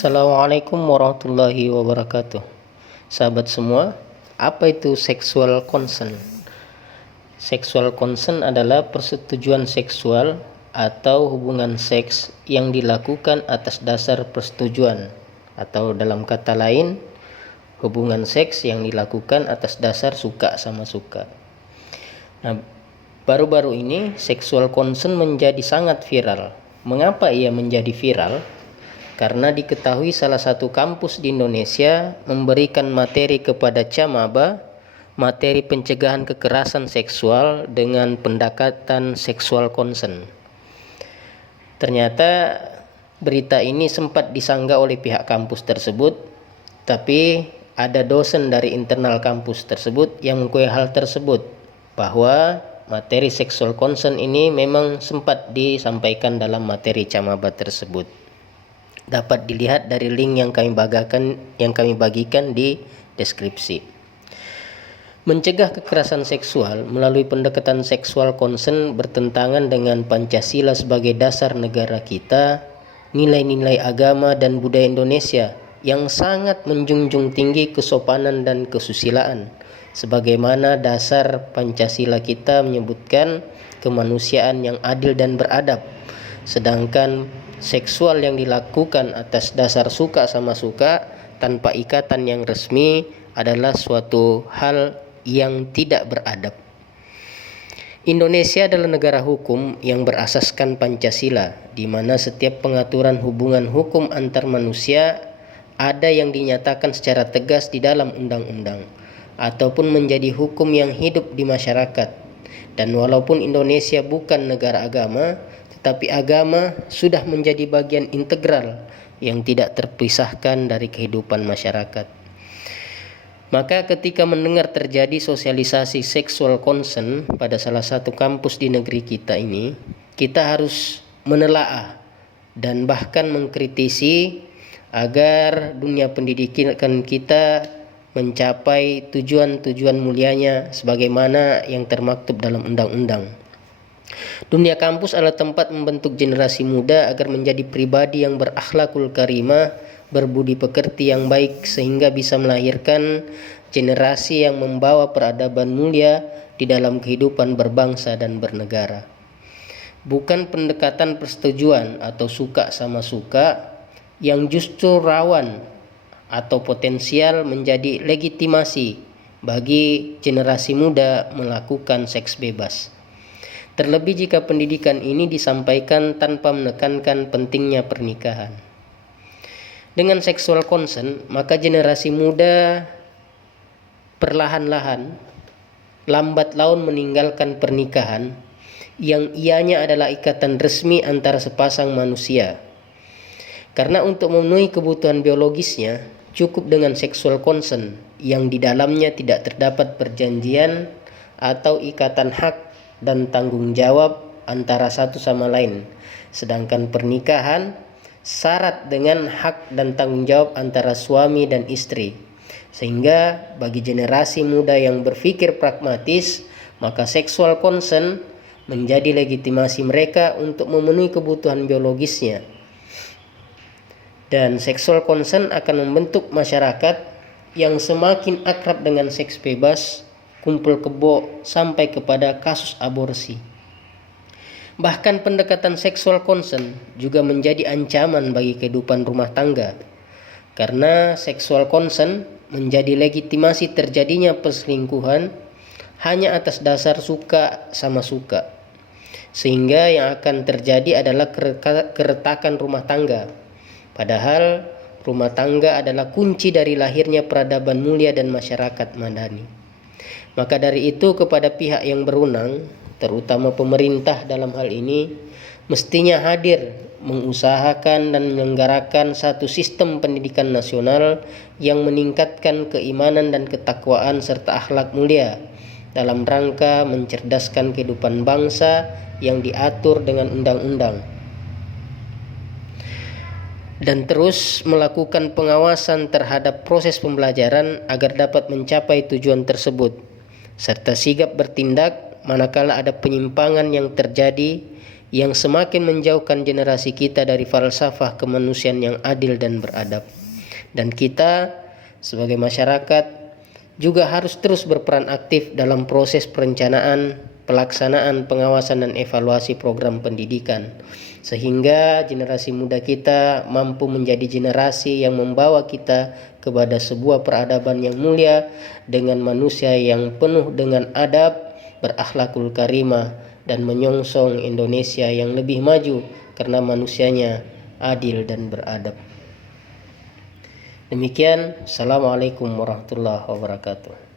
Assalamualaikum warahmatullahi wabarakatuh. Sahabat semua, apa itu sexual consent? Sexual consent adalah persetujuan seksual atau hubungan seks yang dilakukan atas dasar persetujuan, atau dalam kata lain, hubungan seks yang dilakukan atas dasar suka sama suka. Nah, baru-baru ini sexual consent menjadi sangat viral. Mengapa ia menjadi viral? Karena diketahui salah satu kampus di Indonesia memberikan materi kepada camaba, materi pencegahan kekerasan seksual dengan pendekatan sexual consent. Ternyata berita ini sempat disanggah oleh pihak kampus tersebut, tapi ada dosen dari internal kampus tersebut yang mengakui hal tersebut, bahwa materi sexual consent ini memang sempat disampaikan dalam materi camaba tersebut. Dapat dilihat dari link yang kami bagikan di deskripsi. Mencegah kekerasan seksual melalui pendekatan seksual consent bertentangan dengan Pancasila sebagai dasar negara kita, nilai-nilai agama dan budaya Indonesia yang sangat menjunjung tinggi kesopanan dan kesusilaan, sebagaimana dasar Pancasila kita menyebutkan kemanusiaan yang adil dan beradab. Sedangkan seksual yang dilakukan atas dasar suka sama suka tanpa ikatan yang resmi adalah suatu hal yang tidak beradab. Indonesia adalah negara hukum yang berasaskan Pancasila, di mana setiap pengaturan hubungan hukum antar manusia ada yang dinyatakan secara tegas di dalam undang-undang ataupun menjadi hukum yang hidup di masyarakat. Dan walaupun Indonesia bukan negara agama, tetapi agama sudah menjadi bagian integral yang tidak terpisahkan dari kehidupan masyarakat. Maka ketika mendengar terjadi sosialisasi sexual consent pada salah satu kampus di negeri kita ini, kita harus menelaah dan bahkan mengkritisi agar dunia pendidikan kita mencapai tujuan-tujuan mulianya sebagaimana yang termaktub dalam undang-undang. Dunia kampus adalah tempat membentuk generasi muda agar menjadi pribadi yang berakhlakul karimah, berbudi pekerti yang baik, sehingga bisa melahirkan generasi yang membawa peradaban mulia di dalam kehidupan berbangsa dan bernegara. Bukan pendekatan persetujuan atau suka sama suka yang justru rawan atau potensial menjadi legitimasi bagi generasi muda melakukan seks bebas. Terlebih jika pendidikan ini disampaikan tanpa menekankan pentingnya pernikahan. Dengan sexual consent, maka generasi muda perlahan-lahan lambat laun meninggalkan pernikahan yang ianya adalah ikatan resmi antara sepasang manusia. Karena untuk memenuhi kebutuhan biologisnya, cukup dengan sexual consent yang di dalamnya tidak terdapat perjanjian atau ikatan hak dan tanggung jawab antara satu sama lain. Sedangkan pernikahan syarat dengan hak dan tanggung jawab antara suami dan istri. Sehingga bagi generasi muda yang berpikir pragmatis, maka sexual consent menjadi legitimasi mereka untuk memenuhi kebutuhan biologisnya. Dan sexual consent akan membentuk masyarakat yang semakin akrab dengan seks bebas, kumpul kebo, sampai kepada kasus aborsi. Bahkan pendekatan sexual consent juga menjadi ancaman bagi kehidupan rumah tangga, karena sexual consent menjadi legitimasi terjadinya perselingkuhan hanya atas dasar suka sama suka, sehingga yang akan terjadi adalah keretakan rumah tangga. Padahal rumah tangga adalah kunci dari lahirnya peradaban mulia dan masyarakat madani. Maka dari itu kepada pihak yang berwenang, terutama pemerintah dalam hal ini, mestinya hadir mengusahakan dan menyelenggarakan satu sistem pendidikan nasional yang meningkatkan keimanan dan ketakwaan serta akhlak mulia dalam rangka mencerdaskan kehidupan bangsa yang diatur dengan undang-undang. Dan terus melakukan pengawasan terhadap proses pembelajaran agar dapat mencapai tujuan tersebut, serta sigap bertindak manakala ada penyimpangan yang terjadi yang semakin menjauhkan generasi kita dari falsafah kemanusiaan yang adil dan beradab. Dan kita sebagai masyarakat juga harus terus berperan aktif dalam proses perencanaan, pelaksanaan, pengawasan dan evaluasi program pendidikan, sehingga generasi muda kita mampu menjadi generasi yang membawa kita kepada sebuah peradaban yang mulia dengan manusia yang penuh dengan adab, berakhlakul karimah, dan menyongsong Indonesia yang lebih maju karena manusianya adil dan beradab. Demikian, Assalamualaikum warahmatullahi wabarakatuh.